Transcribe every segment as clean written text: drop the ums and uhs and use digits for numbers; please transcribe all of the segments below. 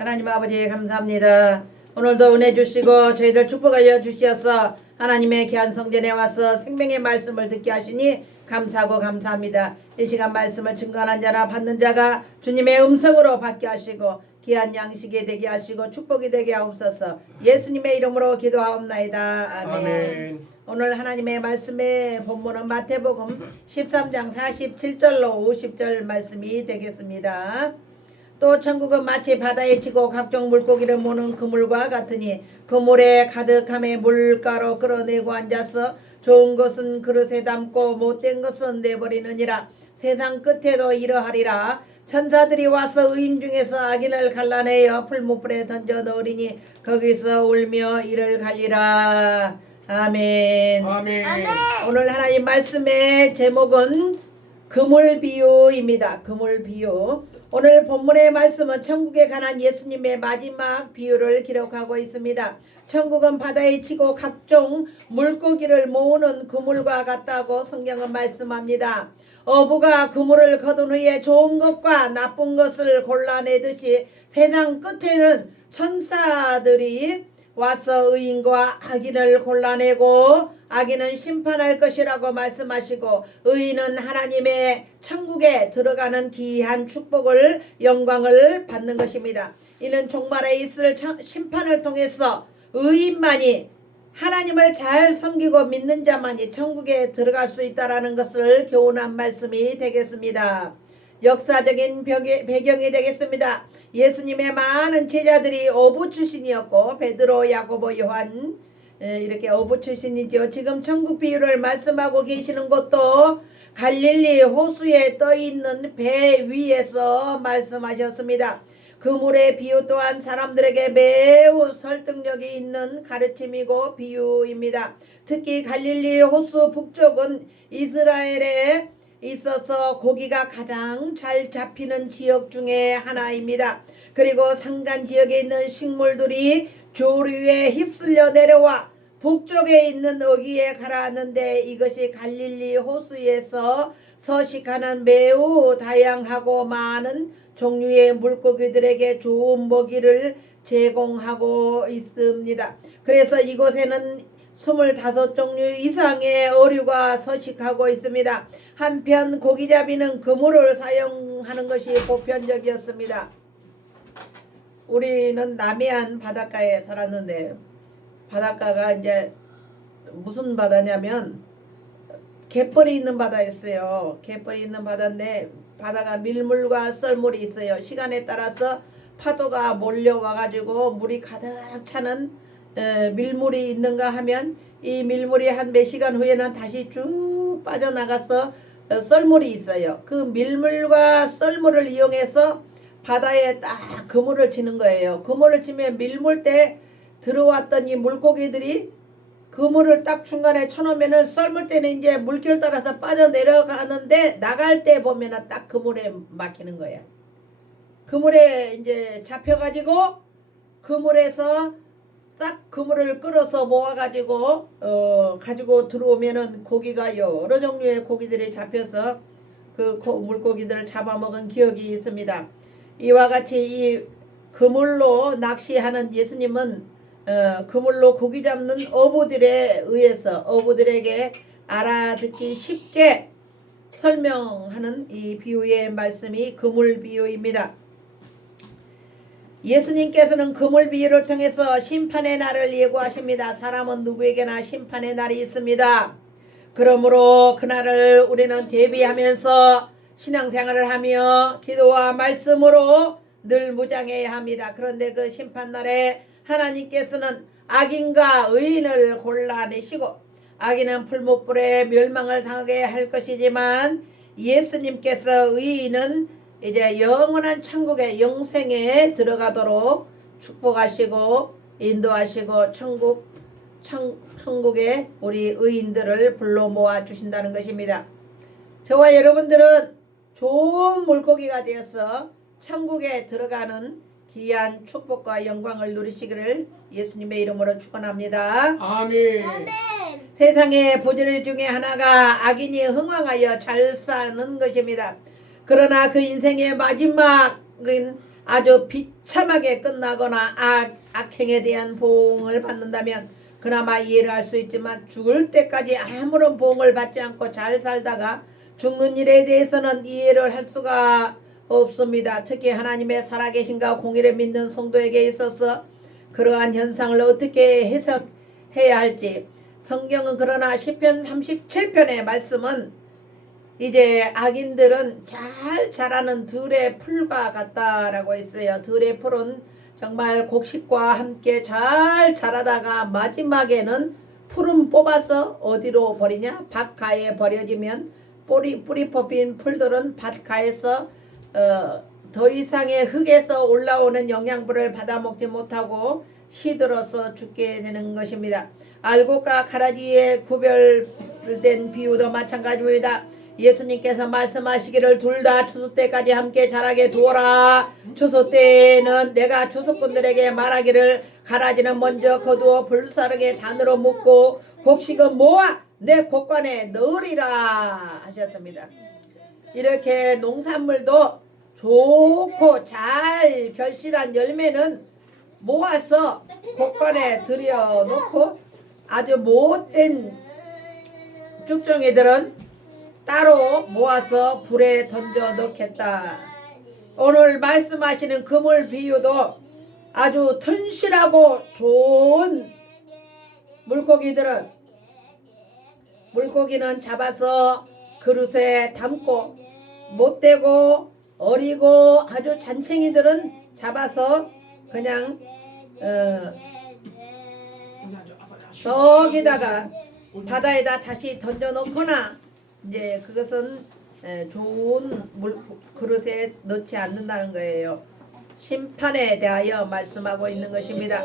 하나님 아버지 감사합니다. 오늘도 은혜 주시고 저희들 축복하여 주시어서 하나님의 귀한 성전에 와서 생명의 말씀을 듣게 하시니 감사하고 감사합니다. 이 시간 말씀을 증거하는 자나 받는 자가 주님의 음성으로 받게 하시고 귀한 양식이 되게 하시고 축복이 되게 하옵소서. 예수님의 이름으로 기도하옵나이다. 아멘. 아멘. 오늘 하나님의 말씀의 본문은 마태복음 13장 47절로 50절 말씀이 되겠습니다. 또 천국은 마치 바다에 치고 각종 물고기를 모는 그물과 같으니 그물에 가득함에 물가로 끌어내고 앉아서 좋은 것은 그릇에 담고 못된 것은 내버리느니라. 세상 끝에도 이러하리라. 천사들이 와서 의인 중에서 악인을 갈라내어 풀무불에 던져 넣으리니 거기서 울며 이를 갈리라. 아멘. 아멘. 오늘 하나님 말씀의 제목은 그물 비유입니다. 그물 비유. 오늘 본문의 말씀은 천국에 관한 예수님의 마지막 비유를 기록하고 있습니다. 천국은 바다에 치고 각종 물고기를 모으는 그물과 같다고 성경은 말씀합니다. 어부가 그물을 거둔 후에 좋은 것과 나쁜 것을 골라내듯이 세상 끝에는 천사들이 와서 의인과 악인을 골라내고 악인은 심판할 것이라고 말씀하시고 의인은 하나님의 천국에 들어가는 귀한 축복을 영광을 받는 것입니다. 이는 종말에 있을 심판을 통해서 의인만이 하나님을 잘 섬기고 믿는 자만이 천국에 들어갈 수 있다는 것을 교훈한 말씀이 되겠습니다. 역사적인 배경이 되겠습니다. 예수님의 많은 제자들이 어부 출신이었고 베드로, 야고보, 요한 이렇게 어부 출신이죠. 지금 천국 비유를 말씀하고 계시는 것도 갈릴리 호수에 떠있는 배 위에서 말씀하셨습니다. 그물의 비유 또한 사람들에게 매우 설득력이 있는 가르침이고 비유입니다. 특히 갈릴리 호수 북쪽은 이스라엘에 있어서 고기가 가장 잘 잡히는 지역 중에 하나입니다. 그리고 산간 지역에 있는 식물들이 조류에 휩쓸려 내려와 북쪽에 있는 어귀에 가라앉는데 이것이 갈릴리 호수에서 서식하는 매우 다양하고 많은 종류의 물고기들에게 좋은 먹이를 제공하고 있습니다. 그래서 이곳에는 25종류 이상의 어류가 서식하고 있습니다. 한편 고기잡이는 그물을 사용하는 것이 보편적이었습니다. 우리는 남해안 바닷가에 살았는데 바닷가가 이제 무슨 바다냐면 갯벌이 있는 바다였어요. 갯벌이 있는 바다인데 바다가 밀물과 썰물이 있어요. 시간에 따라서 파도가 몰려와 가지고 물이 가득 차는 밀물이 있는가 하면 이 밀물이 한 몇 시간 후에는 다시 쭉 빠져나가서 썰물이 있어요. 그 밀물과 썰물을 이용해서 바다에 딱 그물을 치는 거예요. 그물을 치면 밀물때 들어왔던 이 물고기들이 그물을 딱 중간에 쳐놓으면은 썰물 때는 이제 물길 따라서 빠져내려가는데 나갈 때 보면은 딱 그물에 막히는 거예요. 그물에 이제 잡혀가지고 그물에서 딱 그물을 끌어서 모아가지고 가지고 들어오면은 고기가 여러 종류의 고기들이 잡혀서 그 물고기들을 잡아먹은 기억이 있습니다. 이와 같이 이 그물로 낚시하는 예수님은 그물로 고기 잡는 어부들에 의해서 어부들에게 알아듣기 쉽게 설명하는 이 비유의 말씀이 그물 비유입니다. 예수님께서는 그물 비유를 통해서 심판의 날을 예고하십니다. 사람은 누구에게나 심판의 날이 있습니다. 그러므로 그날을 우리는 대비하면서 신앙생활을 하며 기도와 말씀으로 늘 무장해야 합니다. 그런데 그 심판날에 하나님께서는 악인과 의인을 골라내시고 악인은 풀무불에 멸망을 당하게 할 것이지만 예수님께서 의인은 이제 영원한 천국의 영생에 들어가도록 축복하시고 인도하시고 천국에 우리 의인들을 불러 모아 주신다는 것입니다. 저와 여러분들은 좋은 물고기가 되어서 천국에 들어가는 귀한 축복과 영광을 누리시기를 예수님의 이름으로 축원합니다. 아멘. 세상의 부재 중에 하나가 악인이 흥왕하여 잘 사는 것입니다. 그러나 그 인생의 마지막은 아주 비참하게 끝나거나 악행에 대한 보응을 받는다면 그나마 이해를 할 수 있지만 죽을 때까지 아무런 보응을 받지 않고 잘 살다가 죽는 일에 대해서는 이해를 할 수가 없습니다. 특히 하나님의 살아계신가 공의를 믿는 성도에게 있어서 그러한 현상을 어떻게 해석해야 할지 성경은 그러나 시편 37편의 말씀은 이제 악인들은 잘 자라는 들의 풀과 같다라고 했어요. 들의 풀은 정말 곡식과 함께 잘 자라다가 마지막에는 풀은 뽑아서 어디로 버리냐? 밭가에 버려지면 뿌리 뽑힌 풀들은 밭가에서 더 이상의 흙에서 올라오는 영양분을 받아먹지 못하고 시들어서 죽게 되는 것입니다. 알곡과 가라지의 구별된 비유도 마찬가지입니다. 예수님께서 말씀하시기를 둘 다 추수 때까지 함께 자라게 두어라. 추수 때에는 내가 추수꾼들에게 말하기를 가라지는 먼저 거두어 불사르게 단으로 묶고 곡식은 모아 내 곡관에 넣으리라 하셨습니다. 이렇게 농산물도 좋고 잘 결실한 열매는 모아서 곡관에 들여놓고 아주 못된 쭉정이들은 따로 모아서 불에 던져 넣겠다. 오늘 말씀하시는 그물 비유도 아주 튼실하고 좋은 물고기는 잡아서 그릇에 담고 못되고 어리고 아주 잔챙이들은 잡아서 그냥 저기다가 바다에다 다시 던져 놓거나 이제 그것은 좋은 그릇에 넣지 않는다는 거예요. 심판에 대하여 말씀하고 있는 것입니다.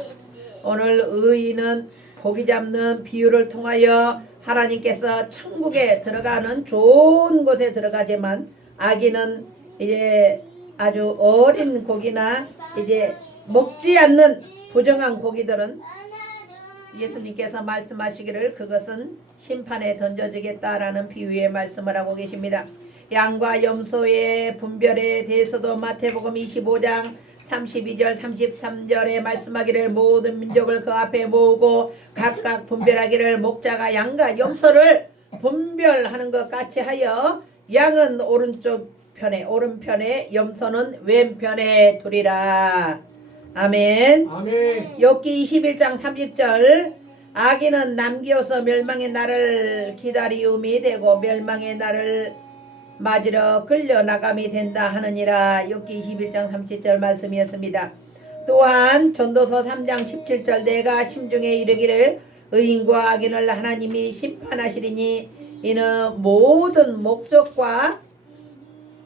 오늘 의인은 고기 잡는 비유를 통하여 하나님께서 천국에 들어가는 좋은 곳에 들어가지만 악인은 이제 아주 어린 고기나 이제 먹지 않는 부정한 고기들은 예수님께서 말씀하시기를 그것은 심판에 던져지겠다라는 비유의 말씀을 하고 계십니다. 양과 염소의 분별에 대해서도 마태복음 25장 32절 33절에 말씀하기를 모든 민족을 그 앞에 모으고 각각 분별하기를 목자가 양과 염소를 분별하는 것 같이 하여 양은 오른편에 염소는 왼편에 두리라. 아멘. 아멘. 욥기 21장 30절 악인은 남기어서 멸망의 날을 기다리움이 되고 멸망의 날을 맞으러 끌려나감이 된다 하느니라. 욥기 21장 30절 말씀이었습니다. 또한 전도서 3장 17절 내가 심중에 이르기를 의인과 악인을 하나님이 심판하시리니 이는 모든 목적과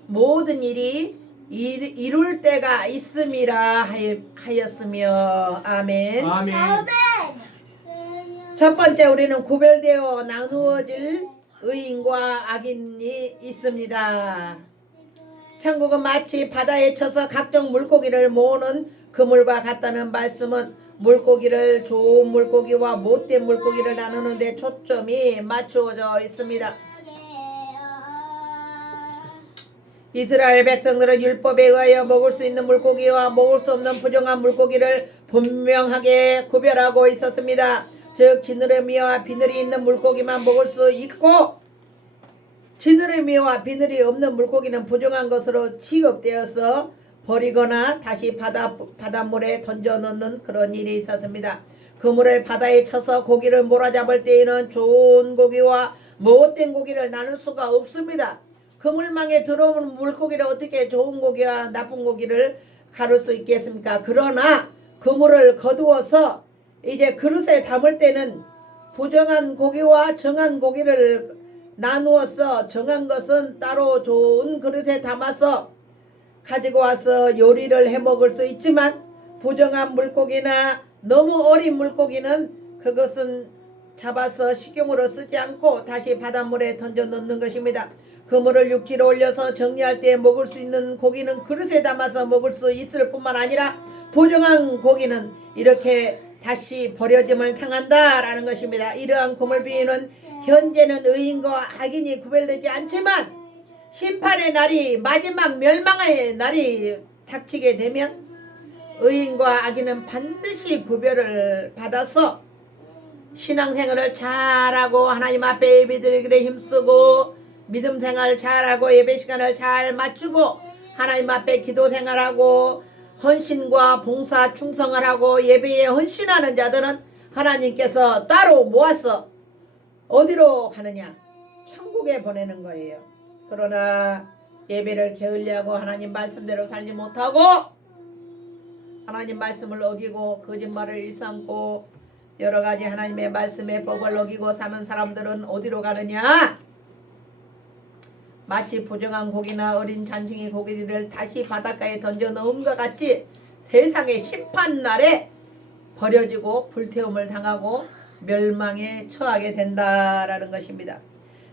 모든 일이 이룰 때가 있음이라 하였으며. 아멘. 아멘. 첫 번째 우리는 구별되어 나누어질 의인과 악인이 있습니다. 천국은 마치 바다에 쳐서 각종 물고기를 모으는 그물과 같다는 말씀은 물고기를 좋은 물고기와 못된 물고기를 나누는 데 초점이 맞추어져 있습니다. 이스라엘 백성들은 율법에 의하여 먹을 수 있는 물고기와 먹을 수 없는 부정한 물고기를 분명하게 구별하고 있었습니다. 즉 지느러미와 비늘이 있는 물고기만 먹을 수 있고 지느러미와 비늘이 없는 물고기는 부정한 것으로 취급되어서 버리거나 다시 바닷물에 던져 넣는 그런 일이 있었습니다. 그물을 바다에 쳐서 고기를 몰아잡을 때에는 좋은 고기와 못된 고기를 나눌 수가 없습니다. 그물망에 들어오는 물고기를 어떻게 좋은 고기와 나쁜 고기를 가를 수 있겠습니까? 그러나 그물을 거두어서 이제 그릇에 담을 때는 부정한 고기와 정한 고기를 나누어서 정한 것은 따로 좋은 그릇에 담아서 가지고 와서 요리를 해 먹을 수 있지만 부정한 물고기나 너무 어린 물고기는 그것은 잡아서 식용으로 쓰지 않고 다시 바닷물에 던져 넣는 것입니다. 그물을 육지로 올려서 정리할 때 먹을 수 있는 고기는 그릇에 담아서 먹을 수 있을 뿐만 아니라 부정한 고기는 이렇게 다시 버려짐을 당한다라는 것입니다. 이러한 그물 비유는 현재는 의인과 악인이 구별되지 않지만 심판의 날이 마지막 멸망의 날이 닥치게 되면 의인과 악인은 반드시 구별을 받아서 신앙생활을 잘하고 하나님 앞에 예배드리기에 힘쓰고 믿음 생활을 잘하고 예배 시간을 잘 맞추고 하나님 앞에 기도 생활하고 헌신과 봉사 충성을 하고 예배에 헌신하는 자들은 하나님께서 따로 모아서 어디로 가느냐? 천국에 보내는 거예요. 그러나 예배를 게을리하고 하나님 말씀대로 살지 못하고 하나님 말씀을 어기고 거짓말을 일삼고 여러가지 하나님의 말씀의 법을 어기고 사는 사람들은 어디로 가느냐? 마치 부정한 고기나 어린 잔싱이 고기들을 다시 바닷가에 던져 넣음과 같이 세상의 심판날에 버려지고 불태움을 당하고 멸망에 처하게 된다라는 것입니다.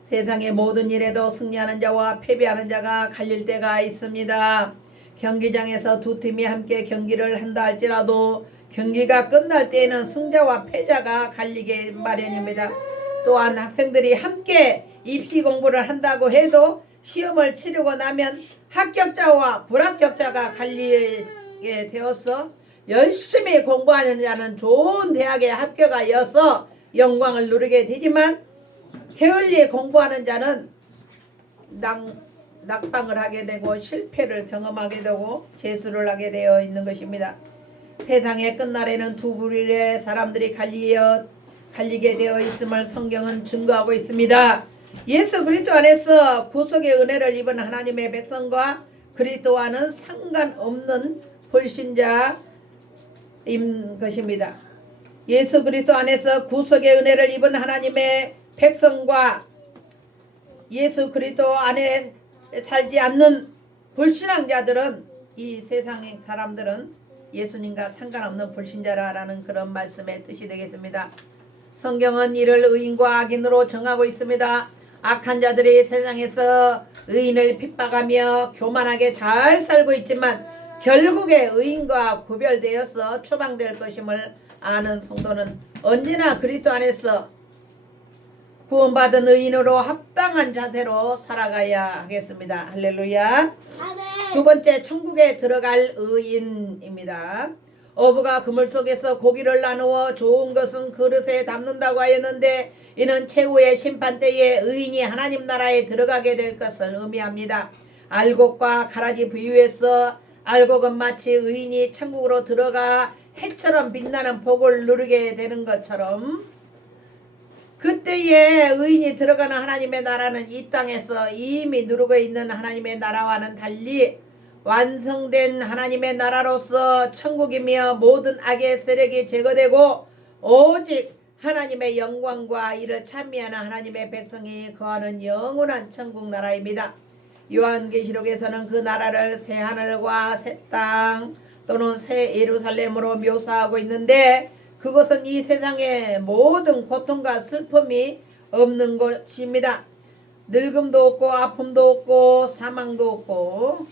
세상의 모든 일에도 승리하는 자와 패배하는 자가 갈릴 때가 있습니다. 경기장에서 두 팀이 함께 경기를 한다 할지라도 경기가 끝날 때에는 승자와 패자가 갈리게 마련입니다. 또한 학생들이 함께 입시 공부를 한다고 해도 시험을 치르고 나면 합격자와 불합격자가 갈리게 되어서 열심히 공부하는 자는 좋은 대학에 합격하여서 영광을 누리게 되지만 게을리 공부하는 자는 낙방을 하게 되고 실패를 경험하게 되고 재수를 하게 되어 있는 것입니다. 세상의 끝날에는 두 부류의 사람들이 갈리게 되어 있음을 성경은 증거하고 있습니다. 예수 그리스도 안에서 구속의 은혜를 입은 하나님의 백성과 그리스도와는 상관없는 불신자인 것입니다. 예수 그리스도 안에서 구속의 은혜를 입은 하나님의 백성과 예수 그리스도 안에 살지 않는 불신앙자들은 이 세상의 사람들은 예수님과 상관없는 불신자라는 그런 말씀의 뜻이 되겠습니다. 성경은 이를 의인과 악인으로 정하고 있습니다. 악한 자들이 세상에서 의인을 핍박하며 교만하게 잘 살고 있지만 결국에 의인과 구별되어서 추방될 것임을 아는 성도는 언제나 그리스도 안에서 구원받은 의인으로 합당한 자세로 살아가야 하겠습니다. 할렐루야. 두 번째, 천국에 들어갈 의인입니다. 어부가 그물 속에서 고기를 나누어 좋은 것은 그릇에 담는다고 하였는데 이는 최후의 심판 때에 의인이 하나님 나라에 들어가게 될 것을 의미합니다. 알곡과 가라지 비유에서 알곡은 마치 의인이 천국으로 들어가 해처럼 빛나는 복을 누리게 되는 것처럼 그때에 의인이 들어가는 하나님의 나라는 이 땅에서 이미 누르고 있는 하나님의 나라와는 달리 완성된 하나님의 나라로서 천국이며 모든 악의 세력이 제거되고 오직 하나님의 영광과 이를 찬미하는 하나님의 백성이 거하는 영원한 천국 나라입니다. 요한계시록에서는 그 나라를 새 하늘과 새 땅 또는 새 예루살렘으로 묘사하고 있는데 그것은 이 세상의 모든 고통과 슬픔이 없는 것입니다. 늙음도 없고 아픔도 없고 사망도 없고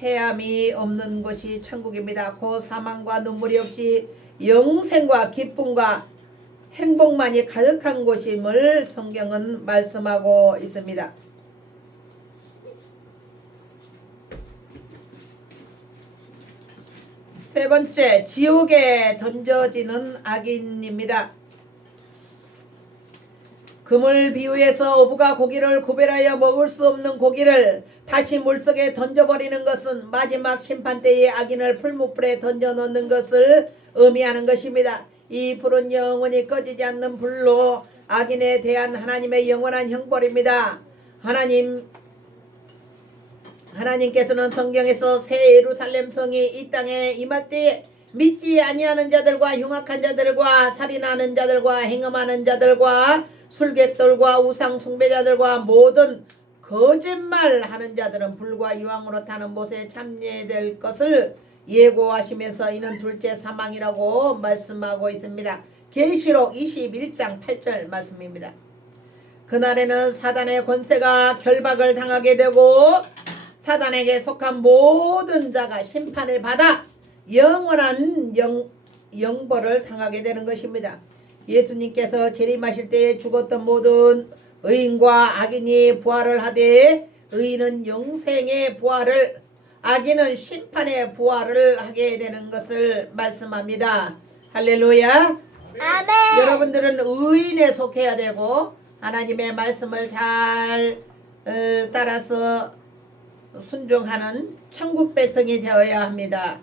해함이 없는 곳이 천국입니다. 고 사망과 눈물이 없이 영생과 기쁨과 행복만이 가득한 곳임을 성경은 말씀하고 있습니다. 세 번째, 지옥에 던져지는 악인입니다. 그물 비유에서 어부가 고기를 구별하여 먹을 수 없는 고기를 다시 물속에 던져버리는 것은 마지막 심판 때에 악인을 풀무불에 던져 넣는 것을 의미하는 것입니다. 이 불은 영원히 꺼지지 않는 불로 악인에 대한 하나님의 영원한 형벌입니다. 하나님께서는 성경에서 새 예루살렘 성이 이 땅에 임할 때에 믿지 아니하는 자들과 흉악한 자들과 살인하는 자들과 행음하는 자들과 술객들과 우상 숭배자들과 모든 거짓말하는 자들은 불과 유황으로 타는 못에 참여될 것을 예고하시면서 이는 둘째 사망이라고 말씀하고 있습니다. 계시록 21장 8절 말씀입니다. 그날에는 사단의 권세가 결박을 당하게 되고 사단에게 속한 모든 자가 심판을 받아 영원한 영벌을 당하게 되는 것입니다. 예수님께서 재림하실 때에 죽었던 모든 의인과 악인이 부활을 하되 의인은 영생의 부활을 악인은 심판의 부활을 하게 되는 것을 말씀합니다. 할렐루야. 아멘. 여러분들은 의인에 속해야 되고 하나님의 말씀을 잘 따라서 순종하는 천국 백성이 되어야 합니다.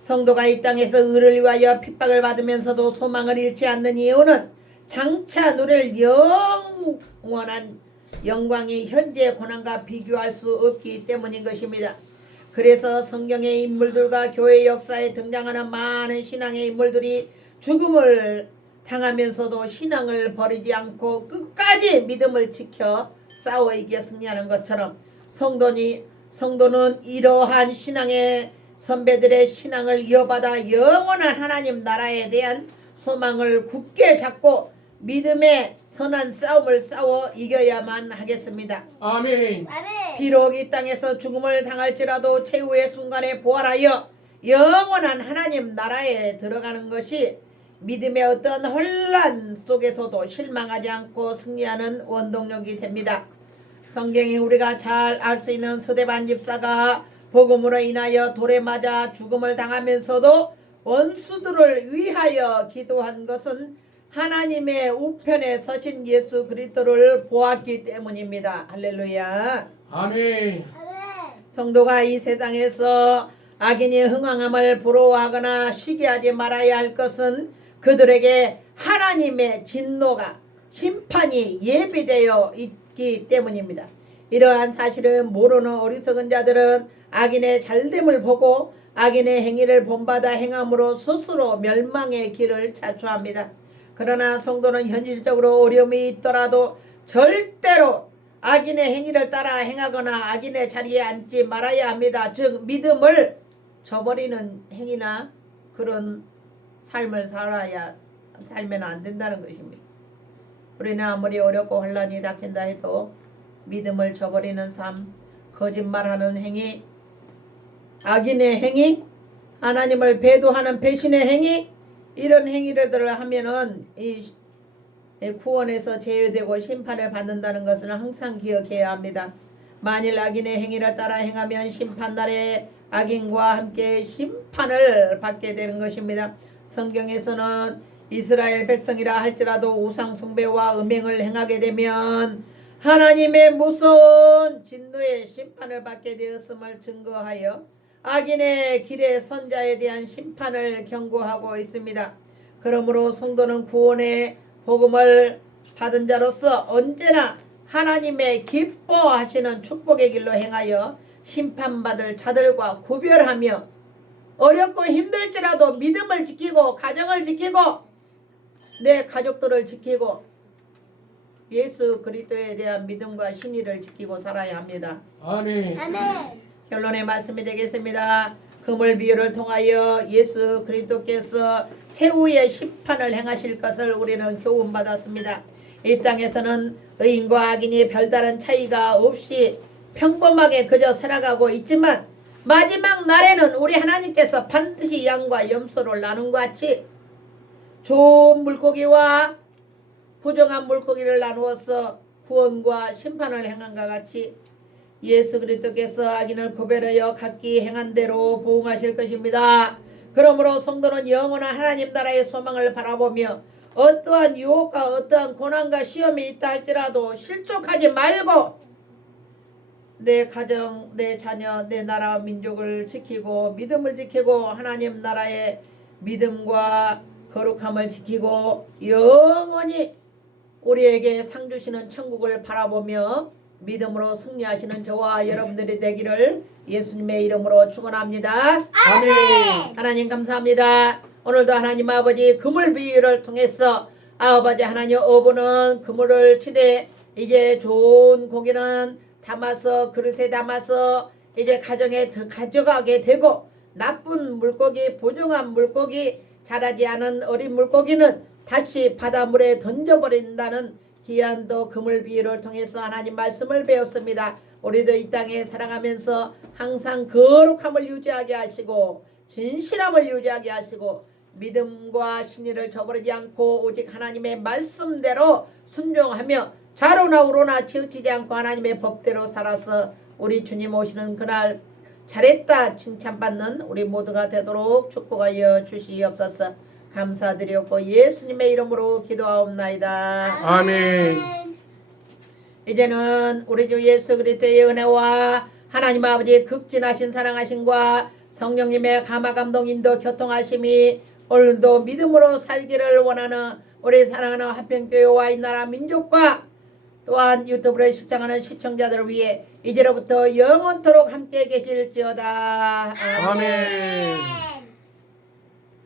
성도가 이 땅에서 의를 위하여 핍박을 받으면서도 소망을 잃지 않는 이유는 장차 누릴 영원한 영광이 현재의 고난과 비교할 수 없기 때문인 것입니다. 그래서 성경의 인물들과 교회 역사에 등장하는 많은 신앙의 인물들이 죽음을 당하면서도 신앙을 버리지 않고 끝까지 믿음을 지켜 싸워 이겨 승리하는 것처럼 성도는 이러한 신앙의 선배들의 신앙을 이어받아 영원한 하나님 나라에 대한 소망을 굳게 잡고 믿음의 선한 싸움을 싸워 이겨야만 하겠습니다. 아멘. 아멘. 비록 이 땅에서 죽음을 당할지라도 최후의 순간에 부활하여 영원한 하나님 나라에 들어가는 것이 믿음의 어떤 혼란 속에서도 실망하지 않고 승리하는 원동력이 됩니다. 성경이 우리가 잘 알 수 있는 스데반 집사가 복음으로 인하여 돌에 맞아 죽음을 당하면서도 원수들을 위하여 기도한 것은 하나님의 우편에 서신 예수 그리스도를 보았기 때문입니다. 할렐루야. 아멘. 성도가 이 세상에서 악인이 흥황함을 부러워하거나 시기하지 말아야 할 것은 그들에게 하나님의 진노가 심판이 예비되어 있기 때문입니다. 이러한 사실을 모르는 어리석은 자들은 악인의 잘됨을 보고 악인의 행위를 본받아 행함으로 스스로 멸망의 길을 자초합니다. 그러나 성도는 현실적으로 어려움이 있더라도 절대로 악인의 행위를 따라 행하거나 악인의 자리에 앉지 말아야 합니다. 즉 믿음을 저버리는 행위나 그런 삶을 살면 안 된다는 것입니다. 우리는 아무리 어렵고 혼란이 닥친다 해도 믿음을 저버리는 삶, 거짓말하는 행위, 악인의 행위, 하나님을 배도하는 배신의 행위, 이런 행위들을 하면은 이 구원에서 제외되고 심판을 받는다는 것을 항상 기억해야 합니다. 만일 악인의 행위를 따라 행하면 심판날에 악인과 함께 심판을 받게 되는 것입니다. 성경에서는 이스라엘 백성이라 할지라도 우상 숭배와 음행을 행하게 되면 하나님의 무서운 진노의 심판을 받게 되었음을 증거하여 악인의 길의 선자에 대한 심판을 경고하고 있습니다. 그러므로 성도는 구원의 복음을 받은 자로서 언제나 하나님의 기뻐하시는 축복의 길로 행하여 심판받을 자들과 구별하며 어렵고 힘들지라도 믿음을 지키고 가정을 지키고 내 가족들을 지키고 예수 그리스도에 대한 믿음과 신의를 지키고 살아야 합니다. 아멘. 아멘. 결론의 말씀이 되겠습니다. 금을 비유를 통하여 예수 그리스도께서 최후의 심판을 행하실 것을 우리는 교훈받았습니다. 이 땅에서는 의인과 악인이 별다른 차이가 없이 평범하게 그저 살아가고 있지만 마지막 날에는 우리 하나님께서 반드시 양과 염소를 나눈 것 같이 좋은 물고기와 부정한 물고기를 나누어서 구원과 심판을 행한 것 같이 예수 그리스도께서 악인을 구별하여 각기 행한 대로 보응하실 것입니다. 그러므로 성도는 영원한 하나님 나라의 소망을 바라보며 어떠한 유혹과 어떠한 고난과 시험이 있다 할지라도 실족하지 말고 내 가정, 내 자녀, 내 나라 민족을 지키고 믿음을 지키고 하나님 나라의 믿음과 거룩함을 지키고 영원히 우리에게 상 주시는 천국을 바라보며 믿음으로 승리하시는 저와 여러분들이 되기를 예수님의 이름으로 축원합니다. 아멘. 하나님 감사합니다. 오늘도 하나님 아버지 그물 비유를 통해서 아버지 하나님 어부는 그물을 치되 이제 좋은 고기는 담아서 그릇에 담아서 이제 가정에 가져가게 되고 나쁜 물고기, 부정한 물고기, 자라지 않은 어린 물고기는 다시 바닷물에 던져버린다는 귀한 또 그물 비유를 통해서 하나님 말씀을 배웠습니다. 우리도 이 땅에 살아가면서 항상 거룩함을 유지하게 하시고 진실함을 유지하게 하시고 믿음과 신의를 저버리지 않고 오직 하나님의 말씀대로 순종하며 좌로나 우로나 치우치지 않고 하나님의 법대로 살아서 우리 주님 오시는 그날 잘했다 칭찬받는 우리 모두가 되도록 축복하여 주시옵소서. 감사드렸고 예수님의 이름으로 기도하옵나이다. 아멘. 이제는 우리 주 예수 그리스도의 은혜와 하나님 아버지의 극진하신 사랑하심과 성령님의 감화 감동 인도 교통하심이 오늘도 믿음으로 살기를 원하는 우리 사랑하는 화평교회와 이 나라 민족과 또한 유튜브를 시청하는 시청자들을 위해 이제로부터 영원토록 함께 계실지어다. 아멘.